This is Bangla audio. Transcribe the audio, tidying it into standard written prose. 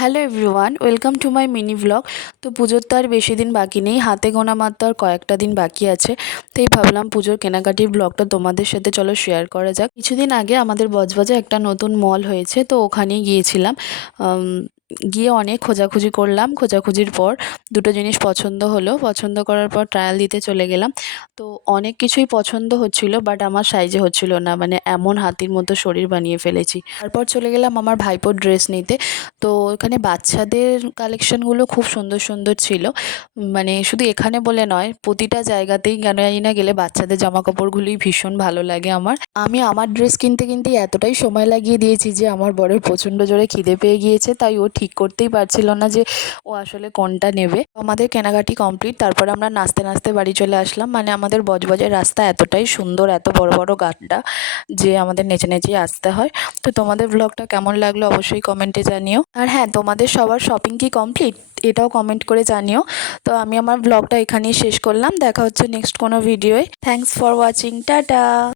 Hello everyone, welcome to my mini blog. তো পুজোর তো আর বেশি দিন বাকি নেই, হাতে গোনা মাত্র আর কয়েকটা দিন বাকি আছে। তাই ভাবলাম পুজোর কেনাকাটির ব্লগটা তোমাদের সাথে চলো শেয়ার করা যাক। কিছুদিন আগে আমাদের বজবজে একটা নতুন মল হয়েছে, তো ওখানেই গিয়েছিলাম। গিয়ে অনেক খোঁজাখুঁজি করলাম। খোঁজাখুঁজির পর দুটো জিনিস পছন্দ হলো। পছন্দ করার পর ট্রায়াল দিতে চলে গেলাম। তো অনেক কিছুই পছন্দ হচ্ছিল, বাট আমার সাইজে হচ্ছিল না, মানে এমন হাতির মতো শরীর বানিয়ে ফেলেছি। তারপর চলে গেলাম আমার ভাইপোর ড্রেস নিতে। তো এখানে বাচ্চাদের কালেকশনগুলো খুব সুন্দর সুন্দর ছিল। মানে শুধু এখানে বলে নয়, প্রতিটা জায়গাতেই কেন জানি না গেলে বাচ্চাদের জামা কাপড়গুলোই ভীষণ ভালো লাগে আমার। আমি আমার ড্রেস কিনতে কিনতে এতটাই সময় লাগিয়ে দিয়েছি যে আমার বরের প্রচণ্ড জোরে খিদে পেয়ে গিয়েছে, তাই ও ঠিক করতেই পারছিল না যে ও আসলে কোনটা নেবে। আমাদের কেনাকাটি কমপ্লিট, তারপরে আমরা নাচতে নাচতে বাড়ি চলে আসলাম। মানে আমাদের বজবজের রাস্তা এতটাই সুন্দর, এত বড় বড় গাড্ডা যে আমাদের নেচে নেচেই আসতে হয়। তো তোমাদের ব্লগটা কেমন লাগলো অবশ্যই কমেন্টে জানিও। আর হ্যাঁ, তোমাদের সবার শপিং কি কমপ্লিট এটাও কমেন্ট করে জানিও। তো আমি আমার ব্লগটা এখানেই শেষ করলাম। দেখা হচ্ছে নেক্সট কোনো ভিডিওয়ে। Thanks for watching, tata.